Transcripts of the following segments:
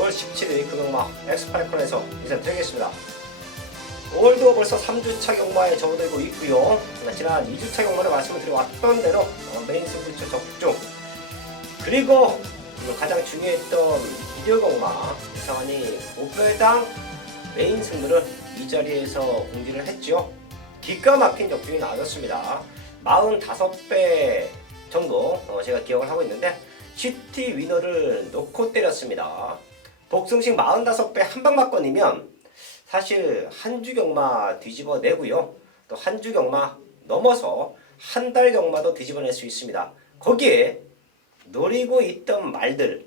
9월 17일 금영마 엑스파이컨에서 인사드리겠습니다. 오늘도 벌써 3주차 경마에 접어들고 있고요. 지난 2주차 경마를 말씀을 드려왔던 대로 메인 승부처 적중, 그리고 가장 중요했던 비디오 경마 이상하니 목표당 메인 승부를 이 자리에서 공지를 했죠. 기가 막힌 적중이 나왔습니다. 45배 정도 제가 기억을 하고 있는데 시티 위너를 놓고 때렸습니다. 복승식 45배 한방 맞건이면 사실 한주 경마 뒤집어 내고요. 또 한주 경마 넘어서 한 달 경마도 뒤집어낼 수 있습니다. 거기에 노리고 있던 말들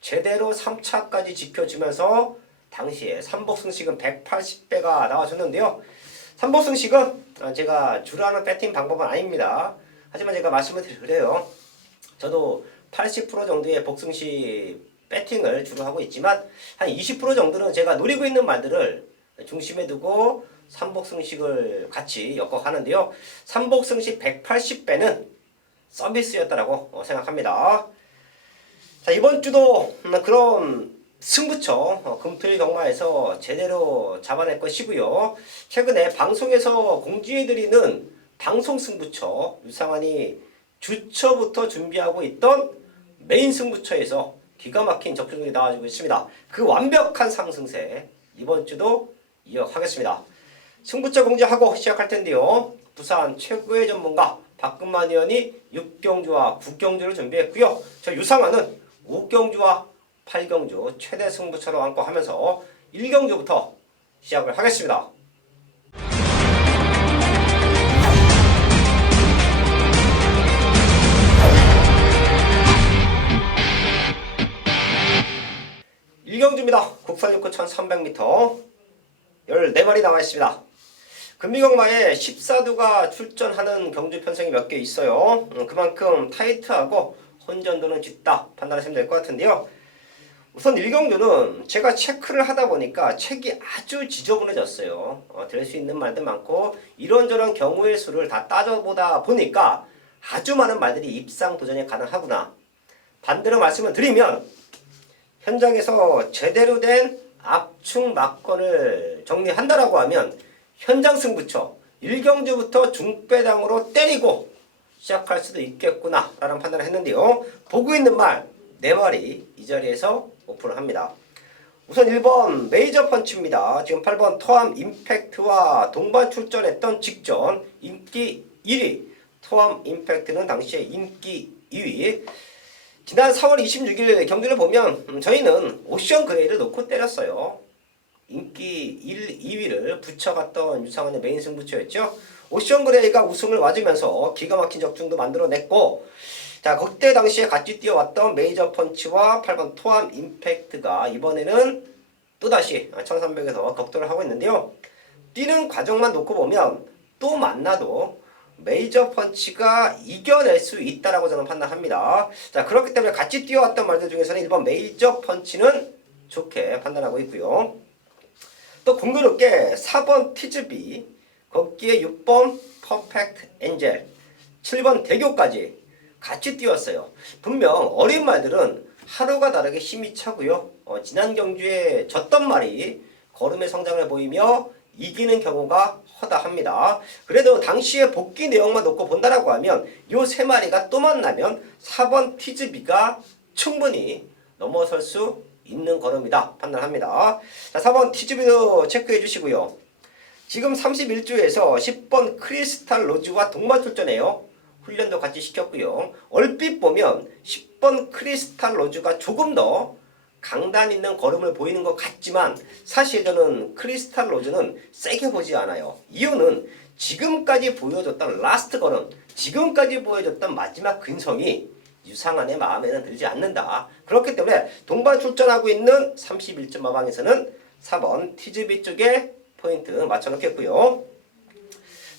제대로 3차까지 지켜주면서 당시에 삼복승식은 180배가 나와줬는데요. 삼복승식은 제가 주로 하는 배팅 방법은 아닙니다. 하지만 제가 말씀을 드려요. 저도 80% 정도의 복승식 배팅을 주로 하고 있지만 한 20% 정도는 제가 노리고 있는 말들을 중심에 두고 삼복승식을 같이 엮어 가는데요. 삼복승식 180배는 서비스였다라고 생각합니다. 자, 이번 주도 그런 승부처 금토일 경마에서 제대로 잡아낼 것이고요. 최근에 방송에서 공지해드리는 방송 승부처 유상한이 주처부터 준비하고 있던 메인 승부처에서 기가 막힌 적중이 나와주고 있습니다. 그 완벽한 상승세 이번 주도 이어가겠습니다. 승부처 공지하고 시작할 텐데요. 부산 최고의 전문가 박근만 의원이 6경주와 9경주를 준비했고요. 저 유상한은 5경주와 8경주 최대 승부처로 안고 하면서 1경주부터 시작을 하겠습니다. 일경주입니다. 국산 6구 1300m 14마리 나와 있습니다. 금미경마에 14두가 출전하는 경주 편성이 몇 개 있어요. 그만큼 타이트하고 혼전도는 짙다 판단하시면 될 것 같은데요. 우선 1경주는 제가 체크를 하다 보니까 책이 아주 지저분해졌어요. 될 수 있는 말도 많고 이런저런 경우의 수를 다 따져보다 보니까 아주 많은 말들이 입상 도전이 가능하구나. 반대로 말씀을 드리면 현장에서 제대로 된 압축 막건을 정리한다라고 하면 현장 승부처 1경주부터 중배당으로 때리고 시작할 수도 있겠구나 라는 판단을 했는데요. 보고 있는 말 4마리 이 자리에서 오픈을 합니다. 우선 1번 메이저 펀치입니다. 지금 8번 토암 임팩트와 동반 출전했던 직전 인기 1위 토암 임팩트는 당시에 인기 2위. 지난 4월 26일 경주를 보면 저희는 오션 그레이를 놓고 때렸어요. 인기 1, 2위를 붙여갔던 유상한의 메인 승부처였죠. 오션 그레이가 우승을 맞으면서 기가 막힌 적중도 만들어냈고, 자, 그때 당시에 같이 뛰어왔던 메이저 펀치와 8번 토암 임팩트가 이번에는 또다시 1300에서 격돌을 하고 있는데요. 뛰는 과정만 놓고 보면 또 만나도 메이저 펀치가 이겨낼 수 있다라고 저는 판단합니다. 자, 그렇기 때문에 같이 뛰어왔던 말들 중에서는 1번 메이저 펀치는 좋게 판단하고 있고요. 또 공교롭게 4번 티즈비, 거기에 6번 퍼펙트 엔젤, 7번 대교까지 같이 뛰었어요. 분명 어린 말들은 하루가 다르게 힘이 차고요. 지난 경주에 졌던 말이 걸음의 성장을 보이며 이기는 경우가 허다합니다. 그래도 당시의 복귀 내용만 놓고 본다라고 하면 요 3마리가 또 만나면 4번 티즈비가 충분히 넘어설 수 있는 걸음이다 판단합니다. 자, 4번 티즈비도 체크해 주시고요. 지금 31주에서 10번 크리스탈 로즈와 동반 출전해요. 훈련도 같이 시켰고요. 얼핏 보면 10번 크리스탈 로즈가 조금 더 강단 있는 걸음을 보이는 것 같지만 사실 저는 크리스탈 로즈는 세게 보지 않아요. 이유는 지금까지 보여줬던 라스트 걸음, 지금까지 보여줬던 마지막 근성이 유상한의 마음에는 들지 않는다. 그렇기 때문에 동반 출전하고 있는 31점 마방에서는 4번 티즈비 쪽에 포인트 맞춰놓겠고요.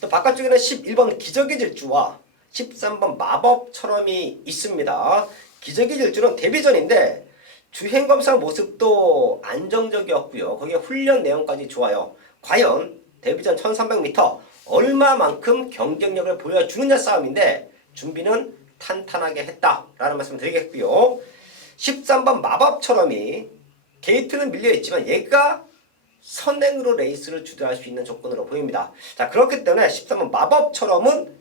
또 바깥쪽에는 11번 기적의 질주와 13번 마법처럼이 있습니다. 기적의 질주는 데뷔전인데 주행검사 모습도 안정적이었고요. 거기에 훈련 내용까지 좋아요. 과연 데뷔전 1300m 얼마만큼 경쟁력을 보여주느냐 싸움인데 준비는 탄탄하게 했다라는 말씀 드리겠고요. 13번 마법처럼이 게이트는 밀려있지만 얘가 선행으로 레이스를 주도할 수 있는 조건으로 보입니다. 자, 그렇기 때문에 13번 마법처럼은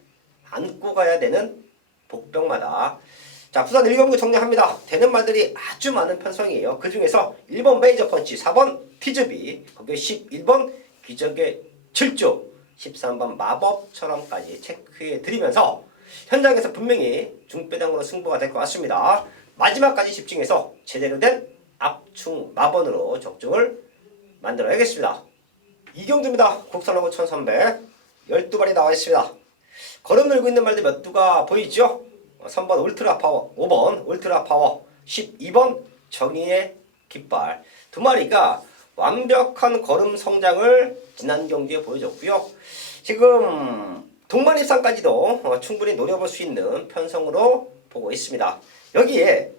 안고 가야 되는 복병마다. 자, 부산 1경기 정리합니다. 되는 말들이 아주 많은 편성이에요. 그 중에서 1번 메이저 펀치, 4번 티즈비, 거기에 11번 기적의 질주, 13번 마법처럼까지 체크해 드리면서 현장에서 분명히 중배당으로 승부가 될 것 같습니다. 마지막까지 집중해서 제대로 된 압충 마번으로 적중을 만들어야겠습니다. 이경주입니다. 국산로고 1300 12발이 나와 있습니다. 걸음 늘고 있는 말들 몇 두가 보이죠? 3번 울트라 파워, 5번 울트라 파워, 12번 정의의 깃발. 두 마리가 완벽한 걸음 성장을 지난 경기에 보여줬고요. 지금 동반 입상까지도 충분히 노려볼 수 있는 편성으로 보고 있습니다. 여기에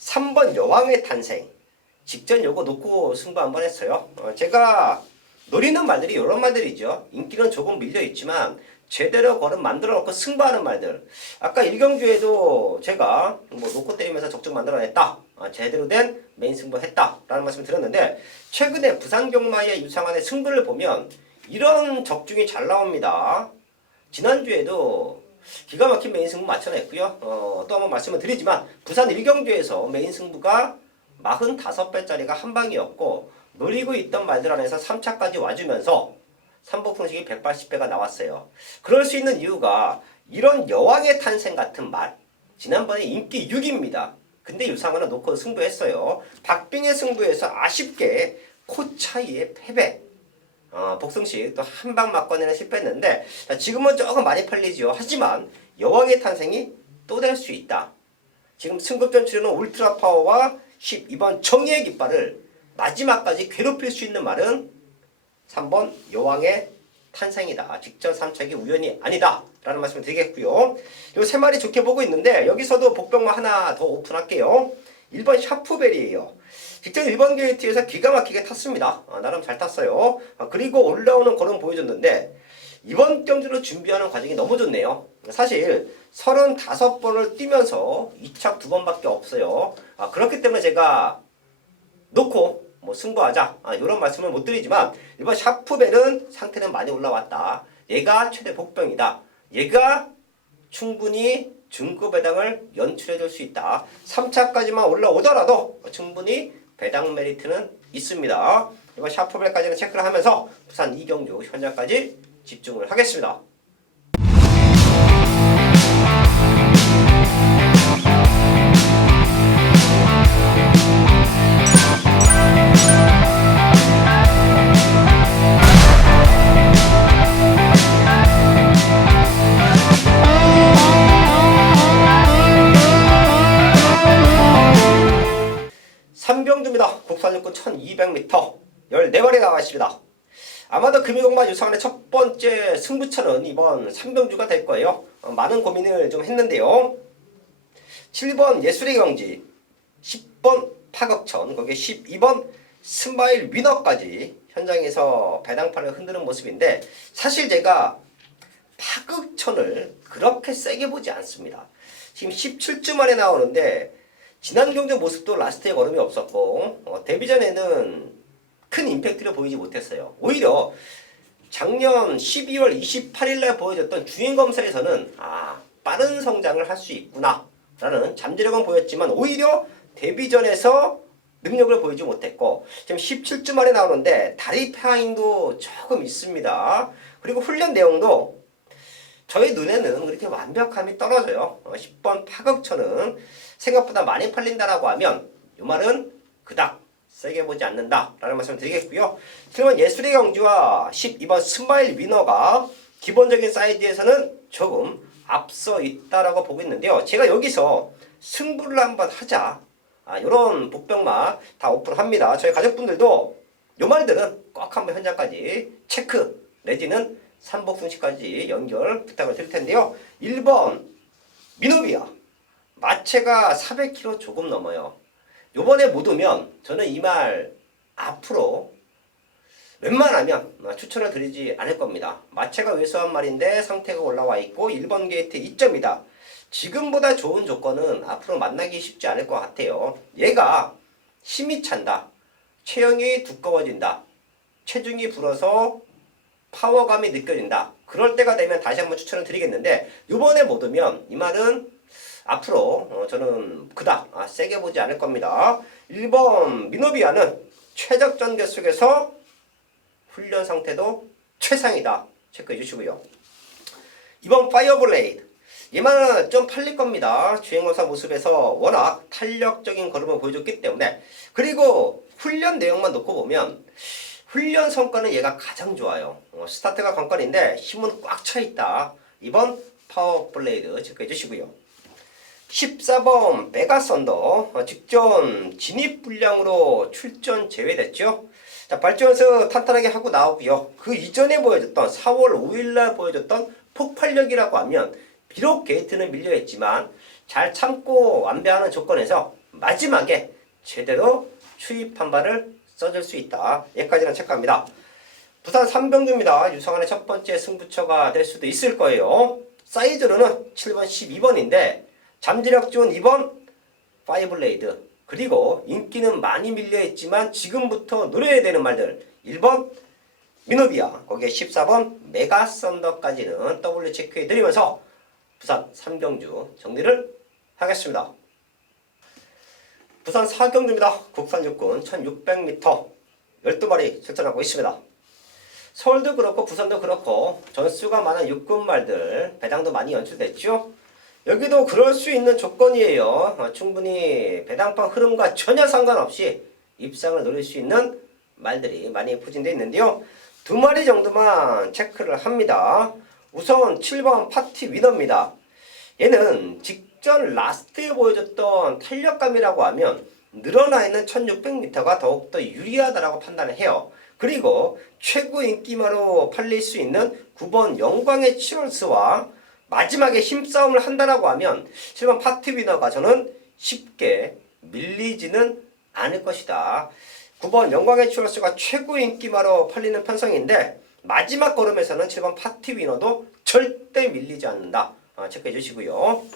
3번 여왕의 탄생. 직전 요거 놓고 승부 한번 했어요. 제가 노리는 말들이 이런 말들이죠. 인기는 조금 밀려있지만 제대로 걸음 만들어 놓고 승부하는 말들. 아까 1경주에도 제가 뭐 놓고 때리면서 적중 만들어냈다. 제대로 된 메인 승부했다. 라는 말씀을 드렸는데 최근에 부산 경마의 유상한의 승부를 보면 이런 적중이 잘 나옵니다. 지난주에도 기가 막힌 메인 승부 맞춰냈고요. 또 한번 말씀을 드리지만 부산 1경주에서 메인 승부가 45배짜리가 한 방이었고 노리고 있던 말들 안에서 3차까지 와주면서 삼복풍식이 180배가 나왔어요. 그럴 수 있는 이유가 이런 여왕의 탄생 같은 말. 지난번에 인기 6입니다. 근데 유상한은 놓고 승부했어요. 박빙의 승부에서 아쉽게 코 차이의 패배. 복승식 또 한 방 맞고내는 실패했는데 지금은 조금 많이 팔리죠. 하지만 여왕의 탄생이 또 될 수 있다. 지금 승급전 치르는 울트라 파워와 12번 정의의 깃발을 마지막까지 괴롭힐 수 있는 말은 3번 여왕의 탄생이다. 직전 3착이 우연이 아니다. 라는 말씀을 드리겠고요. 이 세 마리 좋게 보고 있는데 여기서도 복병만 하나 더 오픈할게요. 1번 샤프벨이에요. 직전 1번 게이트에서 기가 막히게 탔습니다. 나름 잘 탔어요. 그리고 올라오는 걸음 보여줬는데 이번 경주를 준비하는 과정이 너무 좋네요. 사실 35번을 뛰면서 2착 2번밖에 없어요. 그렇기 때문에 제가 놓고 승부하자 이런 말씀을 못 드리지만 이번 샤프벨은 상태는 많이 올라왔다. 얘가 최대 복병이다. 얘가 충분히 중급 배당을 연출해 줄 수 있다. 3차까지만 올라오더라도 충분히 배당 메리트는 있습니다. 이번 샤프벨까지는 체크를 하면서 부산 이경주 현장까지 집중을 하겠습니다. 삼경주입니다. 국산 육군 1200m 14마리 나와 있습니다. 아마도 금이공마 유상한의 첫 번째 승부처는 이번 삼경주가 될 거예요. 많은 고민을 좀 했는데요. 7번 예술의 경지, 10번 파격천, 거기에 12번 스마일 위너까지 현장에서 배당판을 흔드는 모습인데 사실 제가 파격천을 그렇게 세게 보지 않습니다. 지금 17주 만에 나오는데 지난 경주 모습도 라스트에 걸음이 없었고 데뷔전에는 큰 임팩트를 보이지 못했어요. 오히려 작년 12월 28일날 보여줬던 주행검사에서는 빠른 성장을 할 수 있구나 라는 잠재력은 보였지만 오히려 데뷔전에서 능력을 보이지 못했고 지금 17주 만에 나오는데 다리 파인도 조금 있습니다. 그리고 훈련 내용도 저희 눈에는 그렇게 완벽함이 떨어져요. 10번 파격천은 생각보다 많이 팔린다라고 하면 이 말은 그닥 세게 보지 않는다 라는 말씀을 드리겠고요. 7번 예술의 경주와 12번 스마일 위너가 기본적인 사이즈에서는 조금 앞서 있다라고 보고 있는데요. 제가 여기서 승부를 한번 하자 이런 복병마 다 오픈합니다. 저희 가족분들도 이 말들은 꼭 한번 현장까지 체크 내지는 삼복순시까지 연결 부탁을 드릴 텐데요. 1번 미노비아 마체가 400kg 조금 넘어요. 요번에 못 오면 저는 이 말 앞으로 웬만하면 추천을 드리지 않을 겁니다. 마체가 왜소한 말인데 상태가 올라와 있고 1번 게이트 2점이다. 지금보다 좋은 조건은 앞으로 만나기 쉽지 않을 것 같아요. 얘가 힘이 찬다. 체형이 두꺼워진다. 체중이 불어서 파워감이 느껴진다. 그럴 때가 되면 다시 한번 추천을 드리겠는데 이번에 못 오면 이 말은 앞으로 저는 그닥 세게 보지 않을 겁니다. 1번 미노비아는 최적 전개 속에서 훈련 상태도 최상이다. 체크해 주시고요. 2번 파이어블레이드. 이 말은 좀 팔릴 겁니다. 주행거사 모습에서 워낙 탄력적인 걸음을 보여줬기 때문에. 그리고 훈련 내용만 놓고 보면 훈련 성과는 얘가 가장 좋아요. 스타트가 관건인데 힘은 꽉 차 있다. 2번 파워블레이드 체크해 주시고요. 14번 메가썬더. 직전 진입 불량으로 출전 제외됐죠. 자, 발전해서 탄탄하게 하고 나오고요. 그 이전에 보여줬던 4월 5일날 보여줬던 폭발력이라고 하면 비록 게이트는 밀려있지만 잘 참고 완배하는 조건에서 마지막에 제대로 추입 한 발을 써줄 수 있다. 여기까지는 체크합니다. 부산 삼병주입니다. 유성환의 첫 번째 승부처가 될 수도 있을 거예요. 사이즈로는 7번 12번인데 잠재력 좋은 2번 파이블레이드, 그리고 인기는 많이 밀려있지만 지금부터 노려야 되는 말들 1번 미노비아, 거기에 14번 메가썬더까지는 W 체크해드리면서 부산 3경주 정리를 하겠습니다. 부산 4경주입니다. 국산 육군 1600m 12마리 출전하고 있습니다. 서울도 그렇고 부산도 그렇고 전수가 많은 육군말들 배당도 많이 연출됐죠. 여기도 그럴 수 있는 조건이에요. 충분히 배당판 흐름과 전혀 상관없이 입상을 노릴 수 있는 말들이 많이 포진되어 있는데요. 2마리 정도만 체크를 합니다. 우선 7번 파티 위너입니다. 얘는 직전 라스트에 보여줬던 탄력감이라고 하면 늘어나 있는 1600m가 더욱더 유리하다고 판단을 해요. 그리고 최고 인기마로 팔릴 수 있는 9번 영광의 치얼스와 마지막에 힘싸움을 한다라고 하면 7번 파티 위너가 저는 쉽게 밀리지는 않을 것이다. 9번 영광의 치얼스가 최고 인기마로 팔리는 편성인데 마지막 걸음에서는 7번 파티 위너도 절대 밀리지 않는다. 체크해 주시고요.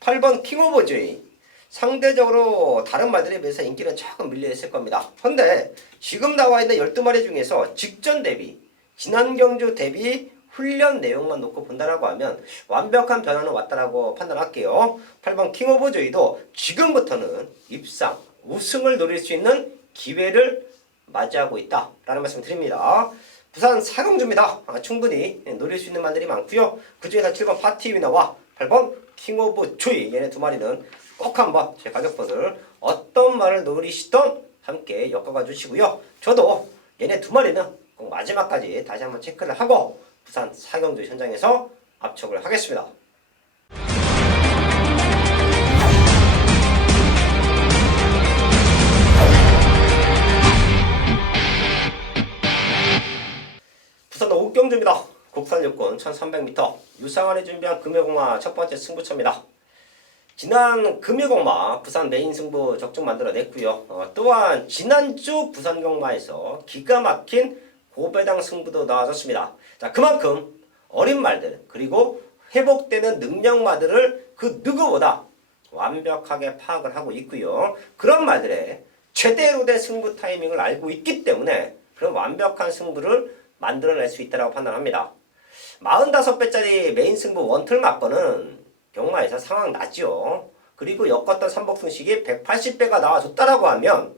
8번 킹 오브 조이. 상대적으로 다른 말들에 비해서 인기는 조금 밀려있을 겁니다. 그런데 지금 나와 있는 12마리 중에서 직전 대비, 지난 경주 대비 훈련 내용만 놓고 본다라고 하면 완벽한 변화는 왔다라고 판단할게요. 8번 킹 오브 조이도 지금부터는 입상, 우승을 노릴 수 있는 기회를 맞이하고 있다라는 말씀 드립니다. 부산 4경주입니다. 충분히 노릴 수 있는 말들이 많고요. 그 중에서 7번 파티 위너와 8번 킹 오브 조이, 얘네 2마리는 꼭 한번 제 가격분을 어떤 말을 노리시던 함께 엮어가 주시고요. 저도 얘네 2마리는 꼭 마지막까지 다시 한번 체크를 하고 부산 4경주 현장에서 압축을 하겠습니다. 부산 5경주입니다. 국산 육군 1300m 유상환이 준비한 금요공마 첫 번째 승부처입니다. 지난 금요공마 부산 메인 승부 적중 만들어냈고요. 또한 지난주 부산 경마에서 기가 막힌 고배당 승부도 나와줬습니다. 자, 그만큼 어린 말들 그리고 회복되는 능력마들을 그 누구보다 완벽하게 파악을 하고 있고요. 그런 말들의 제대로 된 승부 타이밍을 알고 있기 때문에 그런 완벽한 승부를 만들어낼 수 있다고 판단합니다. 45배짜리 메인 승부 원틀 맞거는 경마에서 상황 나죠. 그리고 엮었던 삼복승식이 180배가 나와줬다라고 하면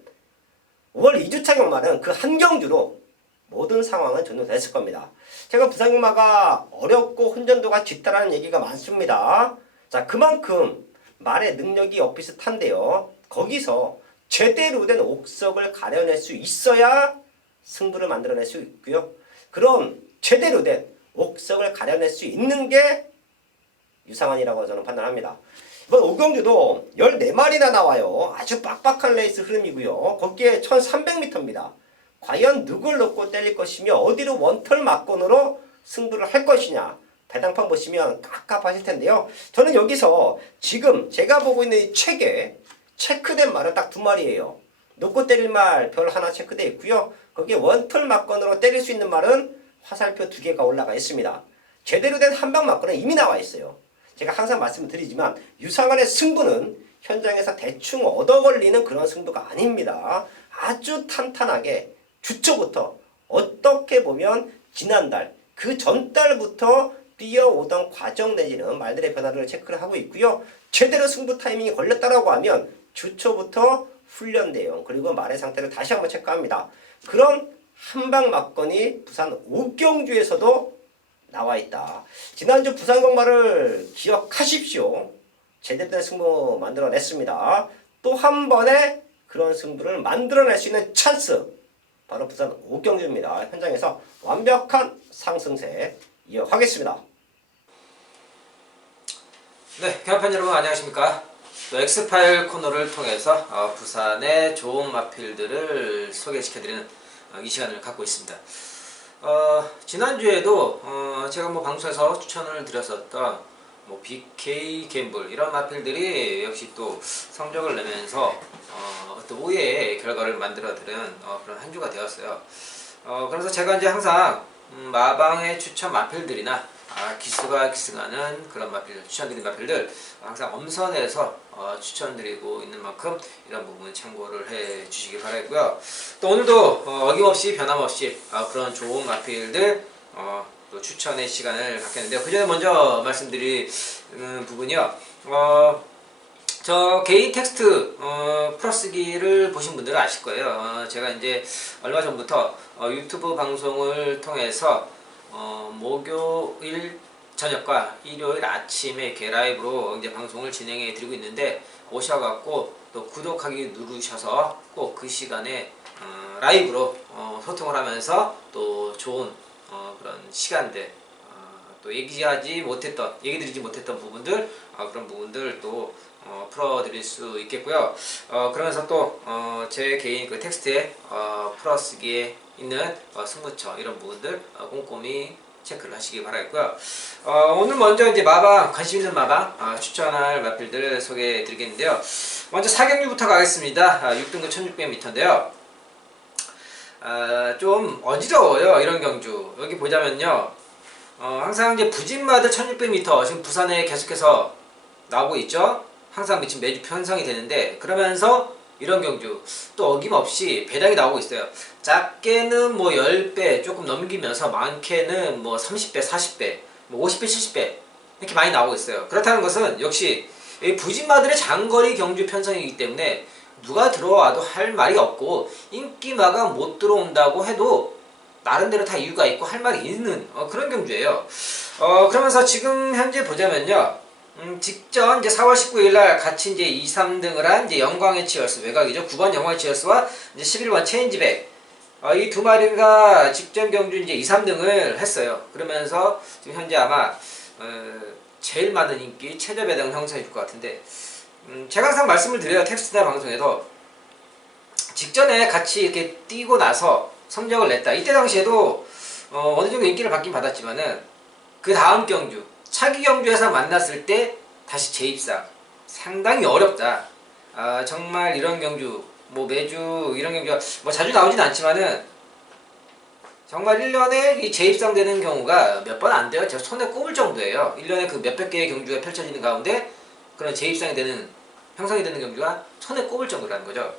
5월 2주차 경마는 그 한 경주로 모든 상황은 전도됐을 겁니다. 제가 부산 경마가 어렵고 혼전도가 짙다라는 얘기가 많습니다. 자, 그만큼 말의 능력이 엇비슷한데요. 거기서 제대로 된 옥석을 가려낼 수 있어야 승부를 만들어낼 수 있고요. 그런 제대로 된 옥석을 가려낼 수 있는 게 유상환이라고 저는 판단합니다. 이번 5경주도 14마리나 나와요. 아주 빡빡한 레이스 흐름이고요. 거기에 1300m입니다. 과연 누굴 놓고 때릴 것이며 어디로 원털 막건으로 승부를 할 것이냐. 배당판 보시면 깝깝하실 텐데요. 저는 여기서 지금 제가 보고 있는 이 책에 체크된 말은 딱 2마리예요. 놓고 때릴 말 별 하나 체크되어 있고요. 거기에 원털 막건으로 때릴 수 있는 말은 화살표 2개가 올라가 있습니다. 제대로 된 한방 막건은 이미 나와 있어요. 제가 항상 말씀드리지만 유상환의 승부는 현장에서 대충 얻어 걸리는 그런 승부가 아닙니다. 아주 탄탄하게 주초부터 어떻게 보면 지난달 그 전달부터 뛰어오던 과정 내지는 말들의 변화를 체크를 하고 있고요. 제대로 승부 타이밍이 걸렸다라고 하면 주초부터 훈련 내용 그리고 말의 상태를 다시 한번 체크합니다. 그런 한방 막건이 부산 옥경주에서도 나와 있다. 지난주 부산 공말을 기억하십시오. 제대로 된 승부 만들어냈습니다. 또 한 번의 그런 승부를 만들어낼 수 있는 찬스 바로 부산 옥경주입니다. 현장에서 완벽한 상승세 이어가겠습니다. 네, 경합fan 여러분 안녕하십니까? 또 엑스파일 코너를 통해서 부산의 좋은 마필들을 소개시켜드리는 이 시간을 갖고 있습니다. 지난주에도 제가 방송에서 추천을 드렸었던 BK 갬블 이런 마필들이 역시 또 성적을 내면서 어떤 우회의 결과를 만들어드는 그런 한 주가 되었어요. 그래서 제가 이제 항상 마방의 추천 마필들이나 기수가 기승하는 그런 마필들, 추천드린 마필들 항상 엄선해서 추천드리고 있는 만큼 이런 부분 참고를 해 주시기 바라고요. 또 오늘도 어김없이 변함없이 그런 좋은 마필들 또 추천의 시간을 갖겠는데요. 그 전에 먼저 말씀드릴 부분이요. 저 개인 텍스트 풀어쓰기를 보신 분들은 아실 거예요. 제가 이제 얼마 전부터 유튜브 방송을 통해서 목요일 저녁과 일요일 아침에 이렇게 라이브로 이제 방송을 진행해 드리고 있는데 오셔갖고 또 구독하기 누르셔서 꼭 그 시간에 라이브로 소통을 하면서 또 좋은 그런 시간들 또 얘기드리지 못했던 부분들 그런 부분들 또 풀어드릴 수 있겠고요. 그러면서 또 제 개인 그 텍스트에 풀어쓰기에 있는 승부처 이런 부분들 꼼꼼히 체크를 하시기 바라겠고요. 오늘 먼저 이제 마방 관심 있는 마방 추천할 마필들 소개해 드리겠는데요. 먼저 사경류부터 가겠습니다. 6등급 1600m인데요. 좀 어지러워요 이런 경주. 여기 보자면요. 항상 이제 부진마들 1600m 지금 부산에 계속해서 나오고 있죠. 항상 지금 매주 편성이 되는데 그러면서 이런 경주 또 어김없이 배당이 나오고 있어요. 작게는 10배 조금 넘기면서 많게는 30배, 40배, 50배, 70배 이렇게 많이 나오고 있어요. 그렇다는 것은 역시 이 부진마들의 장거리 경주 편성이기 때문에 누가 들어와도 할 말이 없고 인기마가 못 들어온다고 해도 나름대로 다 이유가 있고 할 말이 있는 그런 경주예요. 그러면서 지금 현재 보자면요. 직전 이제 4월 19일날 같이 이제 2, 3등을 한 이제 영광의 치얼스 외곽이죠. 9번 영광의 치얼스와 이제 11번 체인지백 이 두 마리가 직전 경주 이제 2, 3등을 했어요. 그러면서 지금 현재 아마 제일 많은 인기 최저 배당 형성해 줄 것 같은데 제가 항상 말씀을 드려요. 텍스트나 방송에도 직전에 같이 이렇게 뛰고 나서 성적을 냈다. 이때 당시에도 어느 정도 인기를 받긴 받았지만은 그 다음 경주 차기 경주에서 만났을 때 다시 재입상 상당히 어렵다. 정말 이런 경주 매주 이런 경주가 자주 나오진 않지만은 정말 1년에 이 재입상되는 경우가 몇 번 안 돼요. 제가 손에 꼽을 정도예요. 1년에 그 몇백 개의 경주가 펼쳐지는 가운데 그런 재입상이 되는 형성이 되는 경주가 손에 꼽을 정도라는 거죠.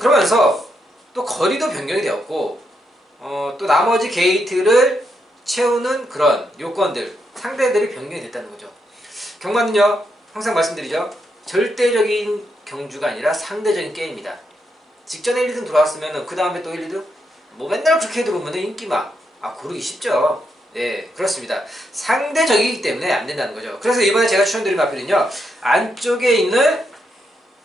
그러면서 또 거리도 변경이 되었고 또 나머지 게이트를 채우는 그런 요건들 상대들이 변경이 됐다는 거죠. 경마는요 항상 말씀드리죠. 절대적인 경주가 아니라 상대적인 게임이다. 직전에 1, 2등 들어왔으면 그 다음에 또 1, 2등 맨날 그렇게 들어오면 인기막 고르기 쉽죠. 네 그렇습니다. 상대적이기 때문에 안 된다는 거죠. 그래서 이번에 제가 추천드린 마필은요 안쪽에 있는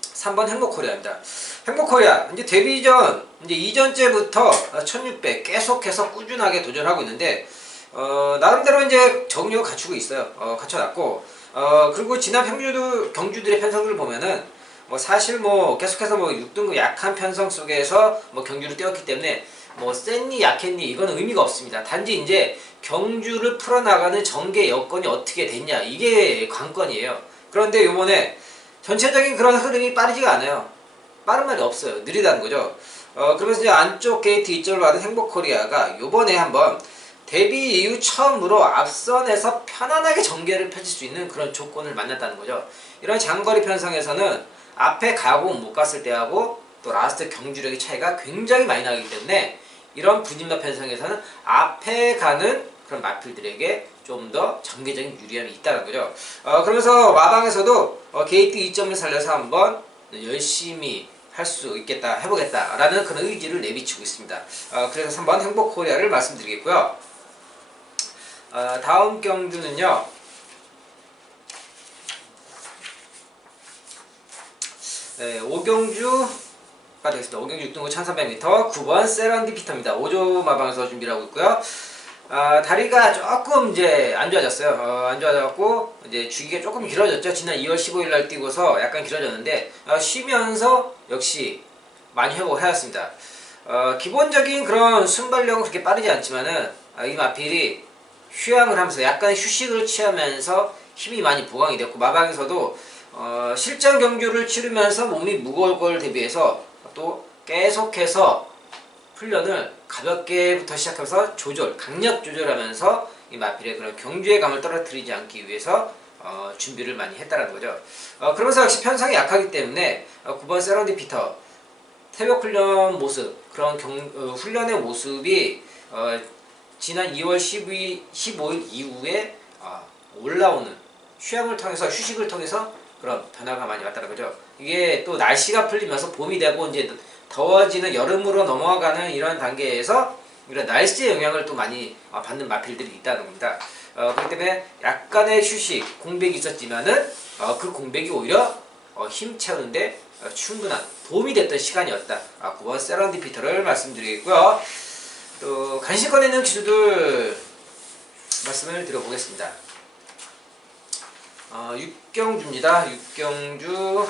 3번 행복코리아입니다. 행복코리아 이제 데뷔 전 이제 이전째부터 1600 계속해서 꾸준하게 도전하고 있는데 나름대로 이제 정력을 갖추고 있어요. 갖춰놨고 그리고 지난 경주들의 편성들을 보면은 사실 계속해서 6등급 약한 편성 속에서 경주를 뛰었기 때문에 셌니 약했니 이거는 의미가 없습니다. 단지 이제 경주를 풀어나가는 전개 여건이 어떻게 됐냐 이게 관건이에요. 그런데 요번에 전체적인 그런 흐름이 빠르지가 않아요. 빠른 말이 없어요. 느리다는 거죠. 그러면서 이제 안쪽 게이트 이점을 받은 행복코리아가 요번에 한번 데뷔 이후 처음으로 앞선에서 편안하게 전개를 펼칠 수 있는 그런 조건을 만났다는 거죠. 이런 장거리 편성에서는 앞에 가공 못 갔을 때하고 또 라스트 경주력의 차이가 굉장히 많이 나기 때문에 이런 부진마 편성에서는 앞에 가는 그런 마필들에게 좀 더 전개적인 유리함이 있다는 거죠. 그러면서 마방에서도 게이트 2점을 살려서 한번 열심히 할 수 있겠다, 해보겠다라는 그런 의지를 내비치고 있습니다. 그래서 3번 행복코리아를 말씀드리겠고요. 다음 경주는요. 네, 5경주가 되겠습니다. 5경주 6등급 1300m 9번 세런디피터입니다. 5조 마방에서 준비를 하고 있고요. 다리가 조금 이제 안 좋아졌어요. 안 좋아졌고 이제 주기가 조금 길어졌죠. 지난 2월 15일 날 뛰고서 약간 길어졌는데 쉬면서 역시 많이 회복을 해왔습니다. 기본적인 그런 순발력은 그렇게 빠르지 않지만은 이 마필이 휴양을 하면서 약간 휴식을 취하면서 힘이 많이 보강이 됐고 마방에서도 실전 경주를 치르면서 몸이 무거울 걸 대비해서 또 계속해서 훈련을 가볍게부터 시작해서 강력 조절하면서 이 마필의 그런 경주의 감을 떨어뜨리지 않기 위해서 준비를 많이 했다는 거죠. 그러면서 역시 편성이 약하기 때문에 9번 세런디피터 태벽 훈련 모습, 그런 훈련의 모습이 지난 2월 15일 이후에 올라오는 휴식을 통해서 그런 변화가 많이 왔다는 거죠. 이게 또 날씨가 풀리면서 봄이 되고 이제 더워지는 여름으로 넘어가는 이런 단계에서 이런 날씨의 영향을 또 많이 받는 마필들이 있다는 겁니다. 그렇기 때문에 약간의 휴식, 공백이 있었지만은 그 공백이 오히려 힘 채우는데 충분한 도움이 됐던 시간이었다. 9번 세런디피터를 말씀드리겠고요. 또 간신권에 있는 기수들 말씀을 드려보겠습니다. 6경주입니다. 6경주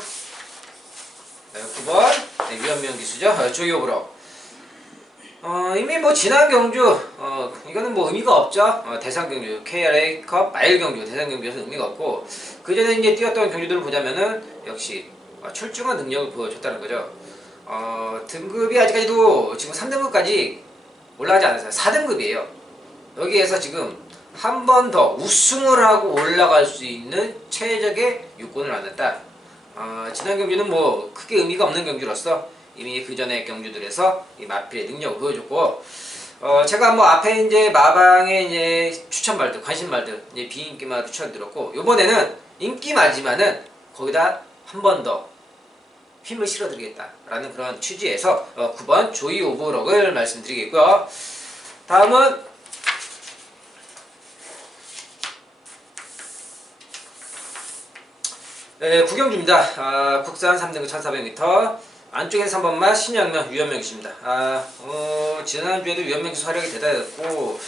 9번 위험명 기수죠. 조이오브로. 이미 뭐 지난 경주 이거는 뭐 의미가 없죠. 대상 경주 KRA컵 마일 경주 대상 경주에서 의미가 없고 그 전에 이제 뛰었던 경주들을 보자면은 역시 출중한 능력을 보여줬다는 거죠. 등급이 아직까지도 지금 3등급까지 올라가지 않았어요. 4등급이에요. 여기에서 지금 한 번 더 우승을 하고 올라갈 수 있는 최적의 요건을 만났다. 지난 경주는 뭐 크게 의미가 없는 경주로서 이미 그 전에 경주들에서 이 마필의 능력을 보여줬고, 제가 뭐 앞에 이제 마방의 이제 추천말들, 관심말들, 이제 비인기말 추천드렸고, 요번에는 인기마지만은 거기다 한 번 더 힘을 실어드리겠다라는 그런 취지에서 9번 조이 오브록을 말씀드리겠고요. 다음은 네, 구경주입니다. 국산 3등급 1400m 안쪽에서 3번마 신영명 유현명 기수입니다. 지난주에도 유현명 기수 활약이 대단했고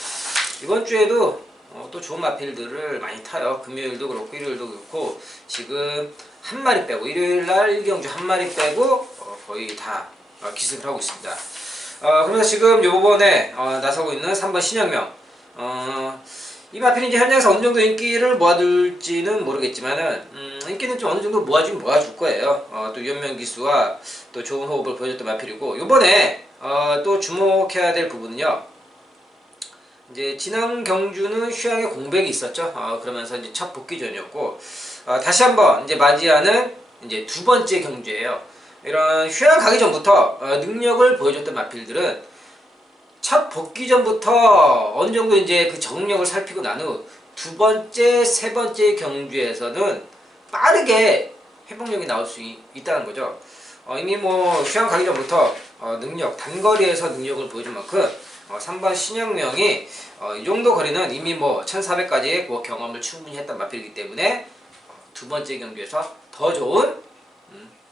이번 주에도 또 좋은 마필들을 많이 타요. 금요일도 그렇고 일요일도 그렇고 지금 한 마리 빼고 일요일날 1경주 한 마리 빼고 거의 다 기습을 하고 있습니다. 그러면서 지금 요번에 나서고 있는 3번 신영명 이 마필이 이제 현장에서 어느 정도 인기를 모아둘지는 모르겠지만은 인기는 좀 어느 정도 모아줄 거예요. 또 유현명 기수와 또 좋은 호흡을 보여줬던 마필이고 요번에 또 주목해야 될 부분은요. 이제 지난 경주는 휴양에 공백이 있었죠. 그러면서 이제 첫 복귀전이었고 다시 한번 이제 맞이하는 이제 두 번째 경주예요. 이런 휴양 가기 전부터 능력을 보여줬던 마필들은 첫 복귀전부터 어느 정도 이제 그 적응력을 살피고 난 후 두 번째, 세 번째 경주에서는 빠르게 회복력이 나올 수 있다는 거죠. 이미 뭐 휴양 가기 전부터 능력, 단거리에서 능력을 보여준 만큼 3번 신영명이 이 정도 거리는 이미 뭐 1400까지의 그 경험을 충분히 했던 마필이기 때문에 두 번째 경주에서 더 좋은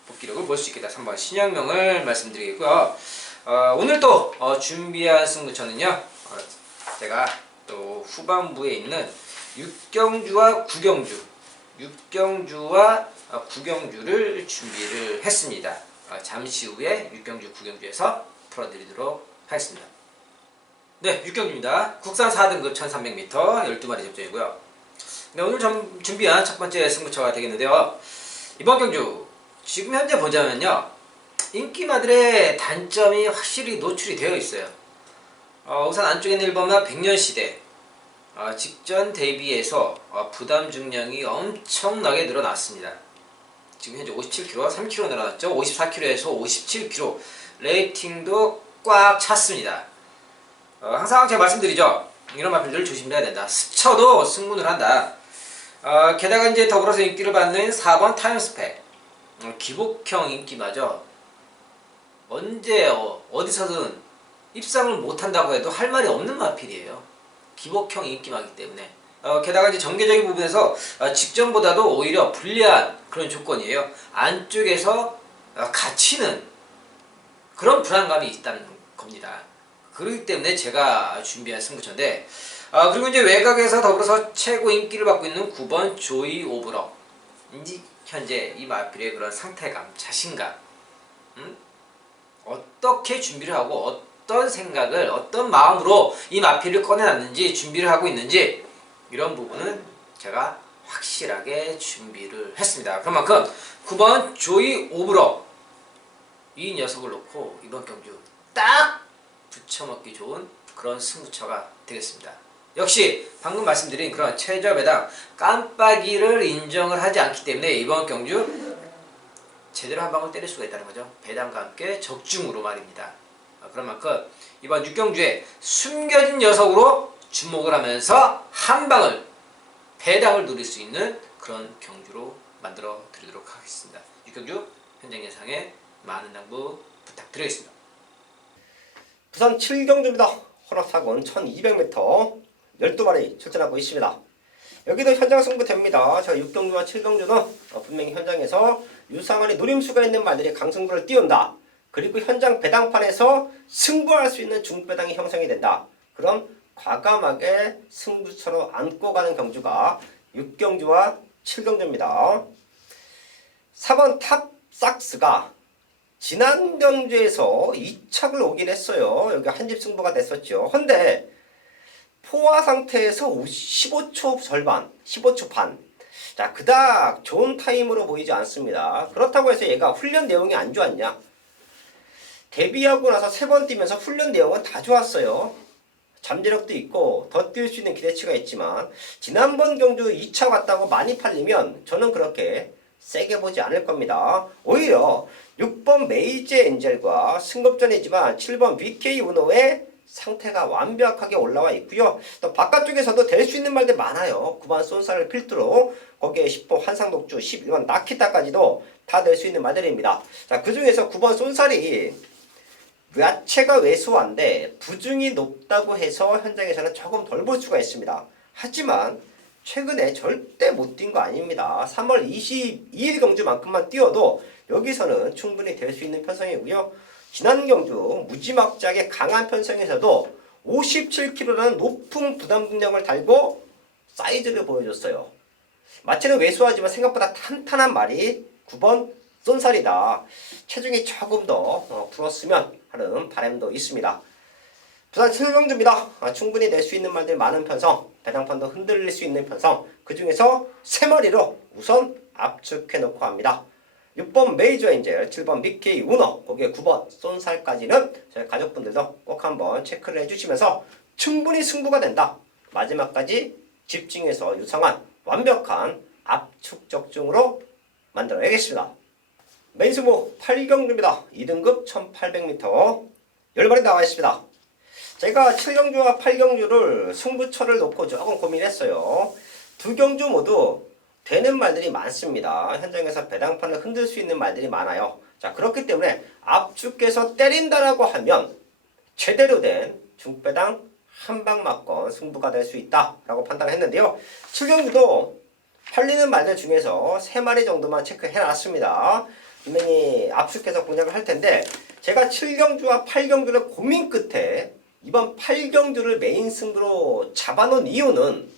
복귀력을 볼 수 있겠다. 3번 신영명을 말씀드리겠고요. 오늘 또 준비한 승부처는요. 제가 또 후반부에 있는 6경주와 9경주 6경주와 9경주를 준비를 했습니다. 잠시 후에 6경주 9경주에서 풀어드리도록 하겠습니다. 네, 6경주입니다. 국산 4등급 1300m 12마리 접전이고요. 네, 오늘 준비한 첫 번째 승부처가 되겠는데요. 이번 경주 지금 현재 보자면요. 인기마들의 단점이 확실히 노출이 되어 있어요. 우선 안쪽에는 1번마 백년시대 직전 대비해서 부담 중량이 엄청나게 늘어났습니다. 지금 현재 57kg, 3kg 늘어났죠. 54kg에서 57kg. 레이팅도 꽉 찼습니다. 항상 제가 말씀드리죠. 이런 마필들을 조심해야 된다. 스쳐도 승부를 한다. 게다가 이제 더불어서 인기를 받는 4번 타임스펙. 기복형 인기마저 언제 어디서든 입상을 못한다고 해도 할 말이 없는 마필이에요. 기복형 인기마기 때문에. 게다가 이제 전개적인 부분에서 직전보다도 오히려 불리한 그런 조건이에요. 안쪽에서 갇히는 그런 불안감이 있다는 겁니다. 그렇기 때문에 제가 준비한 승부처인데, 그리고 이제 외곽에서 더불어서 최고 인기를 받고 있는 9번 조이 오브러. 현재 이 마필의 그런 상태감, 자신감, 어떻게 준비를 하고 어떤 생각을, 어떤 마음으로 이 마필을 꺼내놨는지, 준비를 하고 있는지, 이런 부분은 제가 확실하게 준비를 했습니다. 그만큼 9번 조이 오브러, 이 녀석을 놓고 이번 경주 딱 붙여먹기 좋은 그런 승부처가 되겠습니다. 역시 방금 말씀드린 그런 최저 배당 깜빡이를 인정을 하지 않기 때문에 이번 경주 제대로 한 방을 때릴 수가 있다는 거죠. 배당과 함께 적중으로 말입니다. 그런 만큼 이번 6경주에 숨겨진 녀석으로 주목을 하면서 한 방을, 배당을 누릴 수 있는 그런 경주로 만들어 드리도록 하겠습니다. 6경주 현장 예상에 많은 당부 부탁드리겠습니다. 부산 7경주입니다. 혼합사건 1200m 12마리 출전하고 있습니다. 여기도 현장 승부됩니다. 저 6경주와 7경주는 분명히 현장에서 유상원이 노림수가 있는 말들이 강승부를 띄운다. 그리고 현장 배당판에서 승부할 수 있는 중배당이 형성이 된다. 그럼 과감하게 승부처로 안고 가는 경주가 6경주와 7경주입니다. 4번 탑삭스가 지난 경주에서 2착을 오긴 했어요. 여기 한집 승부가 됐었죠. 헌데 포화 상태에서 15초 절반, 15초 반. 자, 그닥 좋은 타임으로 보이지 않습니다. 그렇다고 해서 얘가 훈련 내용이 안 좋았냐? 데뷔하고 나서 3번 뛰면서 훈련 내용은 다 좋았어요. 잠재력도 있고 더 뛸 수 있는 기대치가 있지만 지난번 경주 2차 왔다고 많이 팔리면 저는 그렇게 세게 보지 않을 겁니다. 오히려 6번 메이제 엔젤과 승급전이지만 7번 BK 우노의 상태가 완벽하게 올라와 있고요. 또 바깥쪽에서도 될 수 있는 말들 많아요. 9번 쏜살을 필두로 거기에 10번 환상독주, 11번 나키타까지도 다 낼 수 있는 말들입니다. 자, 그 중에서 9번 쏜살이 야채가 왜소한데 부중이 높다고 해서 현장에서는 조금 덜 볼 수가 있습니다. 하지만 최근에 절대 못 뛴 거 아닙니다. 3월 22일 경주만큼만 뛰어도 여기서는 충분히 될 수 있는 편성이고요. 지난 경주 무지막지하게 강한 편성에서도 57kg라는 높은 부담 능력을 달고 사이즈를 보여줬어요. 마치는 왜소하지만 생각보다 탄탄한 말이 9번 쏜살이다. 체중이 조금 더 불었으면 하는 바람도 있습니다. 부산 7경주입니다. 충분히 낼 수 있는 말들 많은 편성, 배당판도 흔들릴 수 있는 편성, 그 중에서 3마리로 우선 압축해놓고 합니다. 6번 메이저 엔젤, 7번 미키 우너, 거기에 9번 쏜살까지는 저희 가족분들도 꼭 한번 체크를 해주시면서 충분히 승부가 된다. 마지막까지 집중해서 유성한 완벽한 압축 적중으로 만들어야겠습니다. 메인승부 8경주입니다. 2등급 1800m 10마리 나와 있습니다. 제가 7경주와 8경주를 승부처를 놓고 조금 고민했어요. 두 경주 모두 되는 말들이 많습니다. 현장에서 배당판을 흔들 수 있는 말들이 많아요. 자, 그렇기 때문에 압축해서 때린다라고 하면 제대로 된 중배당 한방 맞건 승부가 될 수 있다라고 판단을 했는데요. 7경주도 팔리는 말들 중에서 3마리 정도만 체크해놨습니다. 분명히 압축해서 공략을 할 텐데 제가 7경주와 8경주를 고민 끝에 이번 8경주를 메인 승부로 잡아놓은 이유는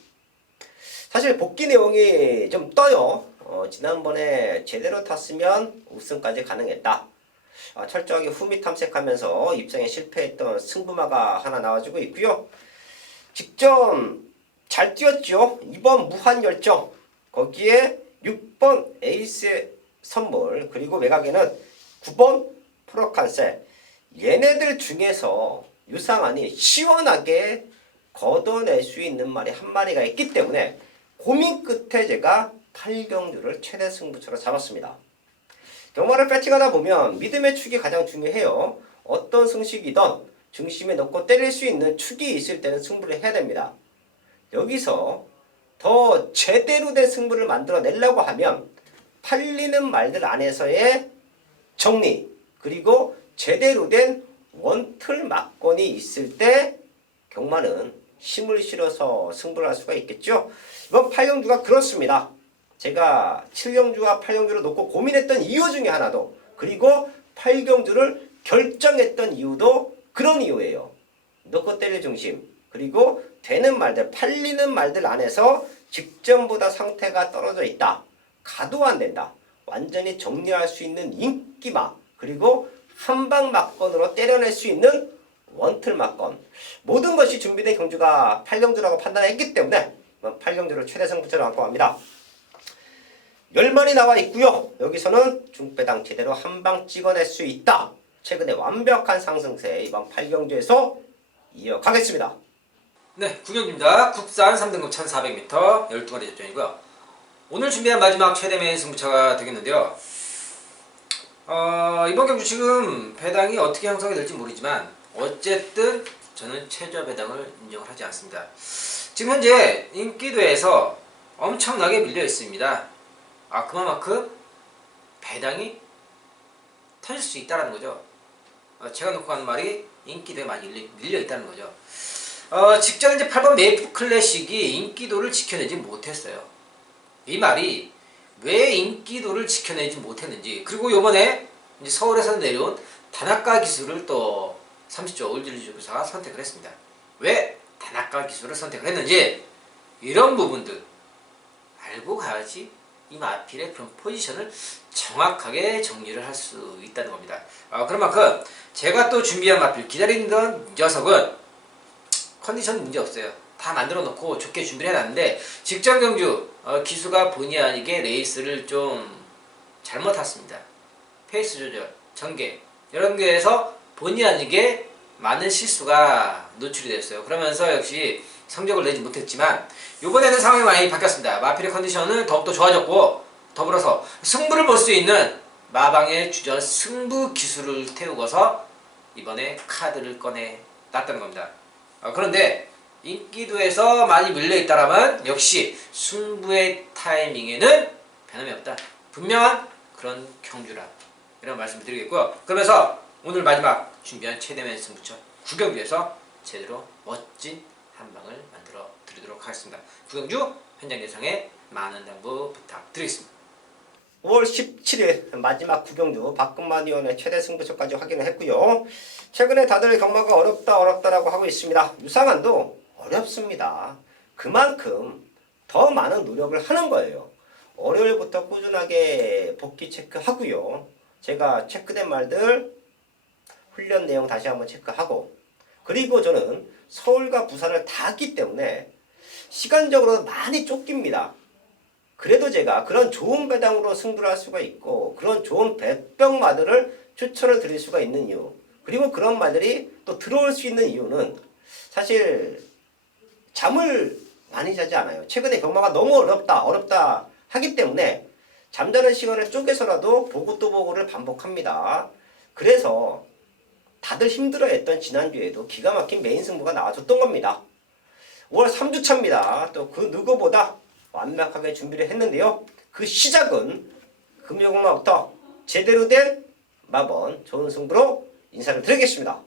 사실 복귀 내용이 좀 떠요. 지난번에 제대로 탔으면 우승까지 가능했다. 철저하게 후미 탐색하면서 입상에 실패했던 승부마가 하나 나와주고 있고요. 직전 잘 뛰었죠. 2번 무한열정, 거기에 6번 에이스의 선물, 그리고 외곽에는 9번 프로칸셀. 얘네들 중에서 유상한이 시원하게 걷어낼 수 있는 말이 한 마리가 있기 때문에 고민 끝에 제가 8경주를 최대 승부처로 잡았습니다. 경마를 배팅하다 보면 믿음의 축이 가장 중요해요. 어떤 승식이든 중심에 넣고 때릴 수 있는 축이 있을 때는 승부를 해야 됩니다. 여기서 더 제대로 된 승부를 만들어내려고 하면 팔리는 말들 안에서의 정리, 그리고 제대로 된 원틀 막건이 있을 때 경마는 힘을 실어서 승부를 할 수가 있겠죠. 이번 8경주가 그렇습니다. 제가 7경주와 8경주를 놓고 고민했던 이유 중에 하나도, 그리고 8경주를 결정했던 이유도 그런 이유예요. 넣고 때릴 중심, 그리고 되는 말들, 팔리는 말들 안에서 직전보다 상태가 떨어져 있다. 가도 안 된다. 완전히 정리할 수 있는 인기마, 그리고 한방 막건으로 때려낼 수 있는 원틀 막건. 모든 것이 준비된 경주가 8경주라고 판단했기 때문에 8경주를 최대 승부처로 안고 갑니다. 10마리 나와 있고요. 여기서는 중배당 제대로 한 방 찍어낼 수 있다. 최근에 완벽한 상승세 이번 8경주에서 이어가겠습니다. 네, 구경입니다. 국산 3등급 1400m 12마리 접전이고요. 오늘 준비한 마지막 최대매인 승부처가 되겠는데요. 이번 경주 지금 배당이 어떻게 형성이 될지 모르지만 어쨌든 저는 최저 배당을 인정을 하지 않습니다. 지금 현재 인기도에서 엄청나게 밀려 있습니다. 그만큼 배당이 터질 수 있다는 거죠. 제가 놓고 가는 말이 인기도에 많이 밀려 있다는 거죠. 직전 이제 8번 메이플 클래식이 인기도를 지켜내지 못했어요. 이 말이 왜 인기도를 지켜내지 못했는지, 그리고 요번에 이제 서울에서 내려온 다나카 기술을 또 30조 올질리조교사가 선택을 했습니다. 왜 다나카 기술을 선택을 했는지 이런 부분들 알고 가야지 이 마필의 그런 포지션을 정확하게 정리를 할 수 있다는 겁니다. 그런 만큼 제가 또 준비한 마필 기다리던 녀석은 컨디션 문제 없어요. 다 만들어 놓고 좋게 준비를 해놨는데 직전 경주 기수가 본의 아니게 레이스를 좀 잘못 탔습니다. 페이스 조절, 전개 이런 게에서 본의 아니게 많은 실수가 노출이 됐어요. 그러면서 역시 성적을 내지 못했지만 이번에는 상황이 많이 바뀌었습니다. 마필의 컨디션은 더욱더 좋아졌고, 더불어서 승부를 볼 수 있는 마방의 주전 승부 기술을 태우고서 이번에 카드를 꺼내 놨다는 겁니다. 그런데 인기도에서 많이 밀려있다라면 역시 승부의 타이밍에는 변함이 없다. 분명한 그런 경주라 이런 말씀을 드리겠고요. 그러면서 오늘 마지막 준비한 최대맨 승부처 9경주에서 제대로 멋진 한방을 만들어 드리도록 하겠습니다. 9경주 현장 예상에 많은 당부 부탁드리겠습니다. 5월 17일 마지막 9경주 박근만 의원의 최대 승부처까지 확인을 했고요. 최근에 다들 경마가 어렵다라고 하고 있습니다. 유상한도 어렵습니다. 그만큼 더 많은 노력을 하는 거예요. 월요일부터 꾸준하게 복귀 체크하고요. 제가 체크된 말들 훈련 내용 다시 한번 체크하고, 그리고 저는 서울과 부산을 다 했기 때문에 시간적으로 많이 쫓깁니다. 그래도 제가 그런 좋은 배당으로 승부를 할 수가 있고 그런 좋은 배병 마들을 추천을 드릴 수가 있는 이유, 그리고 그런 말들이 또 들어올 수 있는 이유는 사실 잠을 많이 자지 않아요. 최근에 경마가 너무 어렵다 하기 때문에 잠자는 시간을 쪼개서라도 보고 또 보고를 반복합니다. 그래서 다들 힘들어했던 지난주에도 기가 막힌 메인 승부가 나와줬던 겁니다. 5월 3주차입니다. 또 그 누구보다 완벽하게 준비를 했는데요. 그 시작은 금요일부터 제대로 된 마번 좋은 승부로 인사를 드리겠습니다.